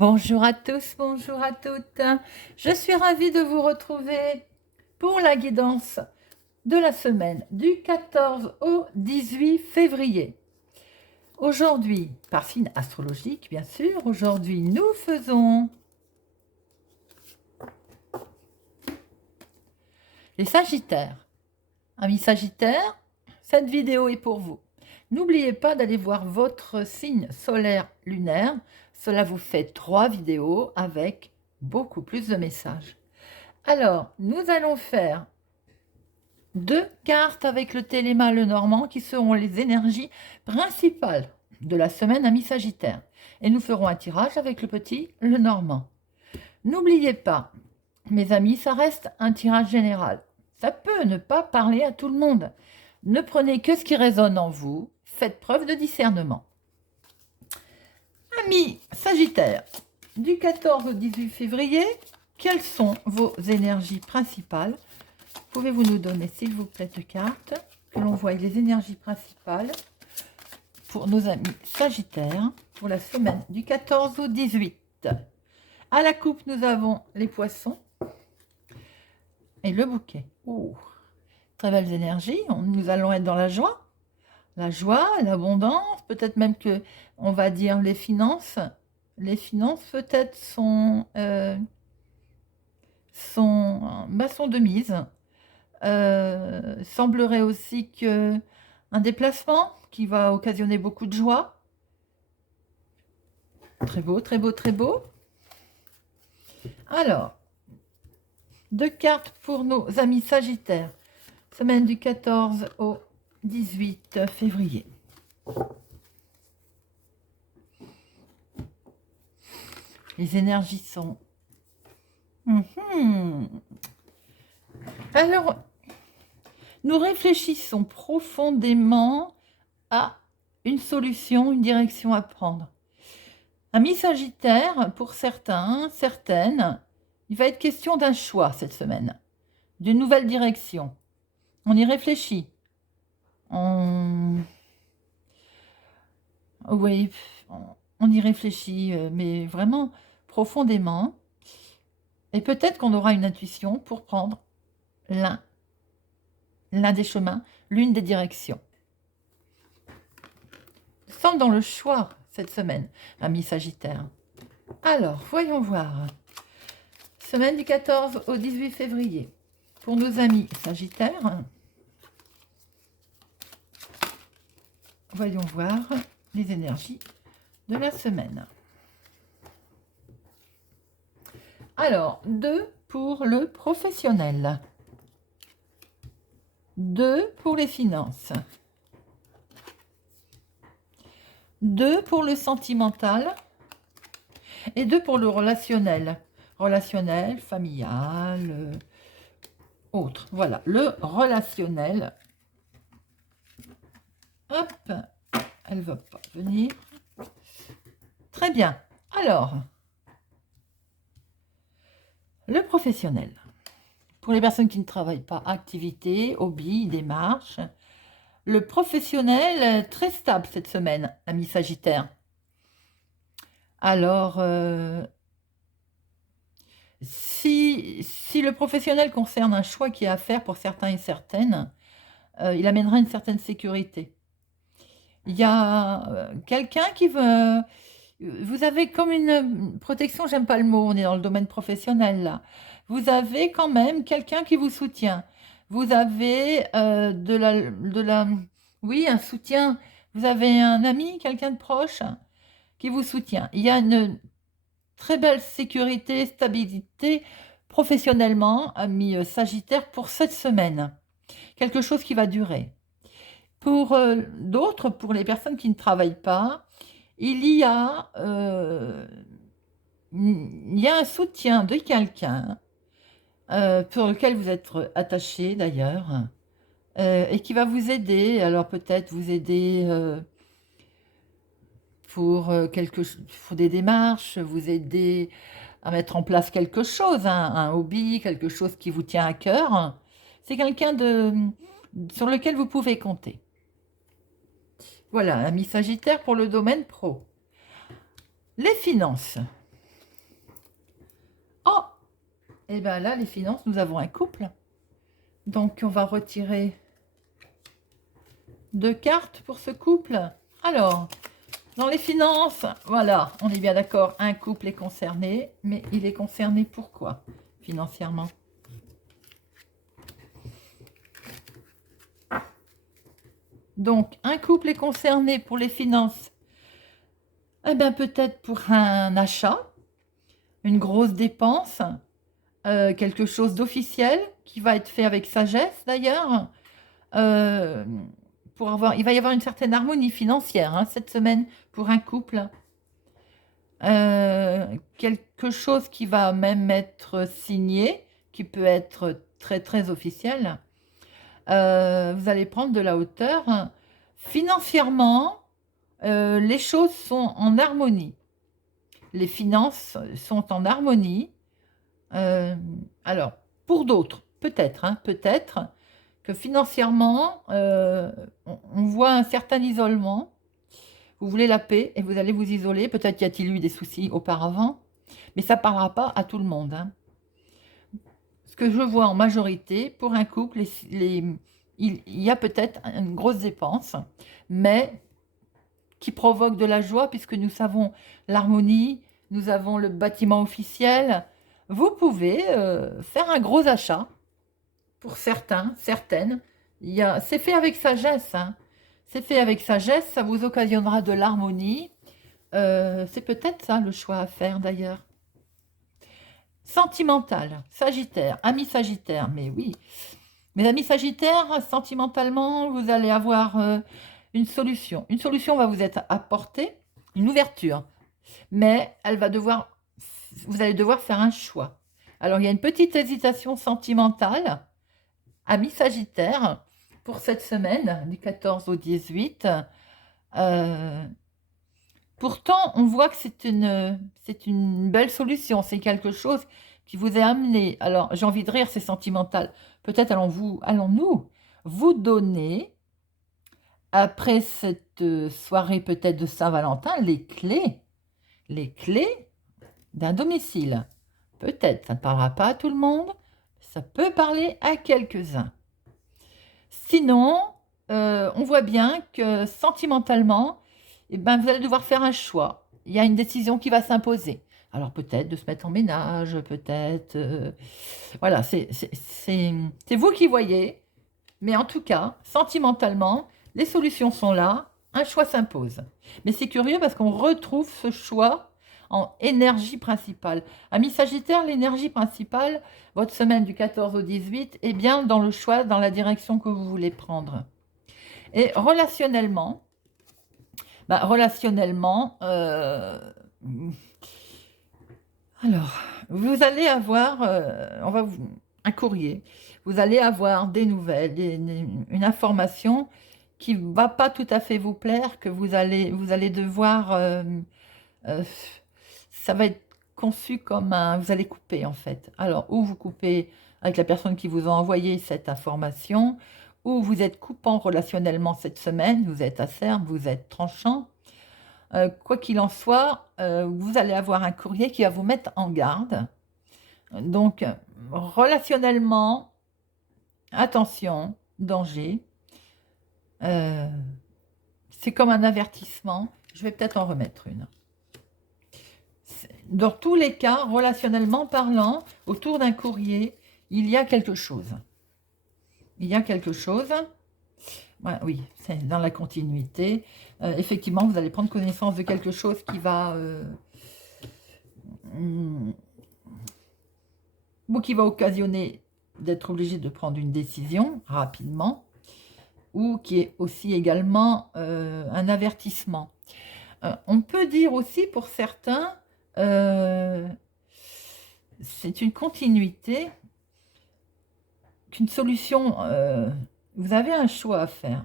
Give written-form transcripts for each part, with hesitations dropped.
Bonjour à tous, bonjour à toutes. Je suis ravie de vous retrouver pour la guidance de la semaine du 14 au 18 février. Aujourd'hui, par signe astrologique, bien sûr, aujourd'hui nous faisons les Sagittaires. Amis Sagittaires, cette vidéo est pour vous. N'oubliez pas d'aller voir votre signe solaire lunaire. Cela vous fait 3 vidéos avec beaucoup plus de messages. Alors, nous allons faire 2 cartes avec le téléma Lenormand qui seront les énergies principales de la semaine à mi-Sagittaire. Et nous ferons un tirage avec le petit Lenormand. N'oubliez pas, mes amis, ça reste un tirage général. Ça peut ne pas parler à tout le monde. Ne prenez que ce qui résonne en vous. Faites preuve de discernement. Amis Sagittaire, du 14 au 18 février, quelles sont vos énergies principales? Pouvez-vous nous donner, s'il vous plaît, de cartes, que l'on voie les énergies principales pour nos amis Sagittaires pour la semaine du 14 au 18. À la coupe, nous avons les poissons et le bouquet. Ouh, très belles énergies. Nous allons être dans la joie, l'abondance, peut-être même que, on va dire, les finances. Les finances peut-être sont de mise. Semblerait aussi que un déplacement qui va occasionner beaucoup de joie. Très beau, très beau, très beau. Alors, 2 cartes pour nos amis Sagittaires. Semaine du 14 au 18 février. Les énergies sont... Alors, nous réfléchissons profondément à une solution, une direction à prendre. Amis Sagittaire, pour certains, certaines, il va être question d'un choix cette semaine, d'une nouvelle direction. On y réfléchit. Oui, on y réfléchit, mais vraiment profondément. Et peut-être qu'on aura une intuition pour prendre l'un des chemins, l'une des directions. Nous sommes dans le choix cette semaine, amis Sagittaire. Alors, voyons voir. Semaine du 14 au 18 février. Pour nos amis Sagittaires, voyons voir les énergies de la semaine. Alors, 2 pour le professionnel. 2 pour les finances. 2 pour le sentimental. Et 2 pour le relationnel. Relationnel, familial, autre. Voilà, le relationnel. Hop, elle ne va pas venir. Très bien. Alors, le professionnel. Pour les personnes qui ne travaillent pas, activité, hobby, démarche. Le professionnel, très stable cette semaine, ami Sagittaire. Alors, si le professionnel concerne un choix qui est à faire pour certains et certaines, il amènera une certaine sécurité. Il y a quelqu'un qui veut... Vous avez comme une protection, j'aime pas le mot, on est dans le domaine professionnel là. Vous avez quand même quelqu'un qui vous soutient. Vous avez oui, un soutien. Vous avez un ami, quelqu'un de proche qui vous soutient. Il y a une très belle sécurité, stabilité professionnellement, ami Sagittaire, pour cette semaine. Quelque chose qui va durer. Pour d'autres, pour les personnes qui ne travaillent pas, il y a un soutien de quelqu'un pour lequel vous êtes attaché d'ailleurs et qui va vous aider. Alors peut-être vous aider pour des démarches, vous aider à mettre en place quelque chose, un hobby, quelque chose qui vous tient à cœur. C'est quelqu'un sur lequel vous pouvez compter. Voilà, ami Sagittaire pour le domaine pro. Les finances. Et bien là, les finances, nous avons un couple. Donc, on va retirer 2 cartes pour ce couple. Alors, dans les finances, voilà, on est bien d'accord, un couple est concerné, mais il est concerné pourquoi financièrement? Donc, un couple est concerné pour les finances, eh bien peut-être pour un achat, une grosse dépense, quelque chose d'officiel qui va être fait avec sagesse d'ailleurs. Euh, il va y avoir une certaine harmonie financière hein, cette semaine pour un couple. Quelque chose qui va même être signé, qui peut être très très officiel. Vous allez prendre de la hauteur. Financièrement, les choses sont en harmonie. Les finances sont en harmonie. Euh, alors, pour d'autres, peut-être, hein, peut-être que financièrement, on voit un certain isolement. Vous voulez la paix et vous allez vous isoler. Peut-être y a-t-il eu des soucis auparavant, mais ça ne parlera pas à tout le monde. Hein. Ce que je vois en majorité, pour un couple, il y a peut-être une grosse dépense, mais qui provoque de la joie puisque nous savons l'harmonie, nous avons le bâtiment officiel. Vous pouvez faire un gros achat pour certains, certaines. C'est fait avec sagesse. Hein. C'est fait avec sagesse, ça vous occasionnera de l'harmonie. C'est peut-être ça le choix à faire d'ailleurs. Sentimental, Sagittaire, amis Sagittaire, mais oui. Mes amis Sagittaires, sentimentalement, vous allez avoir une solution. Une solution va vous être apportée, une ouverture, mais vous allez devoir faire un choix. Alors, il y a une petite hésitation sentimentale, amis Sagittaire, pour cette semaine, du 14 au 18. Pourtant, on voit que c'est une belle solution, c'est quelque chose qui vous est amené. Alors, j'ai envie de rire, c'est sentimental. Peut-être allons-nous vous donner, après cette soirée peut-être de Saint-Valentin, les clés d'un domicile. Peut-être, ça ne parlera pas à tout le monde, ça peut parler à quelques-uns. Sinon, on voit bien que sentimentalement, eh ben, vous allez devoir faire un choix. Il y a une décision qui va s'imposer. Alors peut-être de se mettre en ménage, peut-être... voilà, c'est vous qui voyez. Mais en tout cas, sentimentalement, les solutions sont là, un choix s'impose. Mais c'est curieux parce qu'on retrouve ce choix en énergie principale. Amis Sagittaire, l'énergie principale, votre semaine du 14 au 18, est bien dans le choix, dans la direction que vous voulez prendre. Et relationnellement, alors, vous allez avoir, un courrier, vous allez avoir des nouvelles, une information qui ne va pas tout à fait vous plaire, que vous allez devoir, euh, ça va être conçu comme vous allez couper en fait. Alors, ou vous coupez avec la personne qui vous a envoyé cette information, ou vous êtes coupant relationnellement cette semaine, vous êtes acerbe, vous êtes tranchant. Quoi qu'il en soit, vous allez avoir un courrier qui va vous mettre en garde. Donc, relationnellement, attention, danger. C'est comme un avertissement. Je vais peut-être en remettre une. Dans tous les cas, relationnellement parlant, autour d'un courrier, il y a quelque chose. Il y a quelque chose. Ouais, oui, c'est dans la continuité. Effectivement, vous allez prendre connaissance de quelque chose qui va... qui va occasionner d'être obligé de prendre une décision rapidement, ou qui est aussi également un avertissement. On peut dire aussi pour certains, c'est une continuité, qu'une solution, vous avez un choix à faire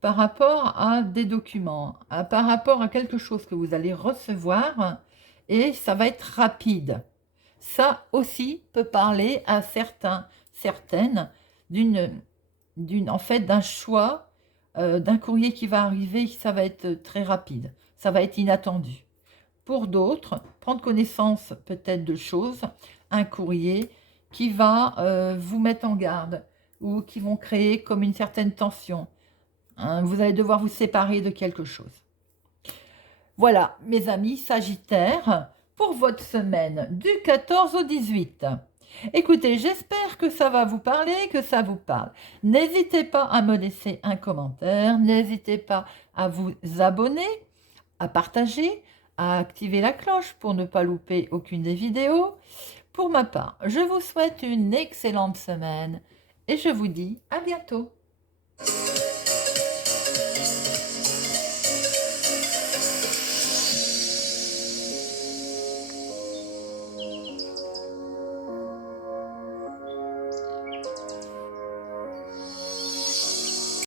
par rapport à des documents, par rapport à quelque chose que vous allez recevoir, et ça va être rapide. Ça aussi peut parler à certains, certaines, en fait, d'un choix, d'un courrier qui va arriver, ça va être très rapide, ça va être inattendu. Pour d'autres, prendre connaissance peut-être de choses, un courrier qui va vous mettre en garde ou qui vont créer comme une certaine tension. Hein. Vous allez devoir vous séparer de quelque chose. Voilà, mes amis Sagittaires, pour votre semaine du 14 au 18. Écoutez, j'espère que ça va vous parler, que ça vous parle. N'hésitez pas à me laisser un commentaire, n'hésitez pas à vous abonner, à partager, à activer la cloche pour ne pas louper aucune des vidéos. Pour ma part, je vous souhaite une excellente semaine et je vous dis à bientôt.